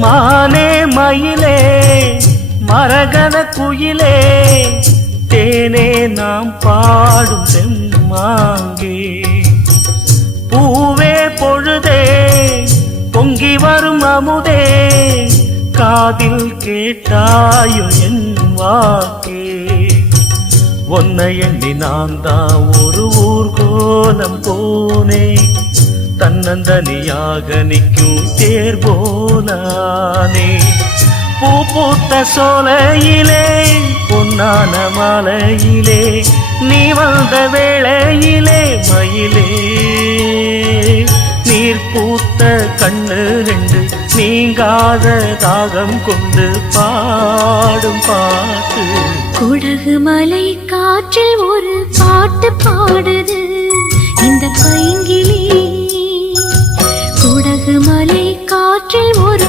மானே மயிலே மரகத குயிலே தேனே நாம் பாடும் செம்மாங்கே பூவே பொழுதே பொங்கி வரும் அமுதே காதில் கேட்டாயோ என் வாக்கே ஒன்னை எண்ணி நான் தான் ஒரு ஊர்கோலம் போனே தன்னந்தனியாக நிற்கும் தேர் போலானே பூ பூத்த சோலையிலே பொன்னான மாலையிலே நீ வந்த வேளையிலே மயிலே நீர் பூத்த கண்ணு ரெண்டு நீங்காத தாகம் கொண்டு பாடும் பாட்டு குடகு மலை காற்றில் ஒரு பாட்டு பாடுது இந்த பைங்கிளி குடகு மலை காற்றில் ஒரு